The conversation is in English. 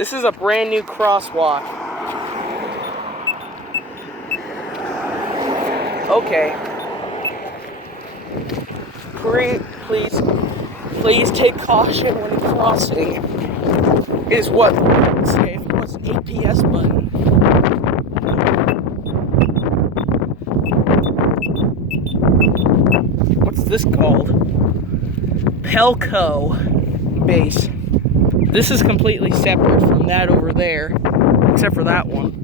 This is a brand new crosswalk. Okay. Please take caution when crossing. Is what say if it was an APS button. What's this called? Pelco base. This is completely separate from that over there, except for that one.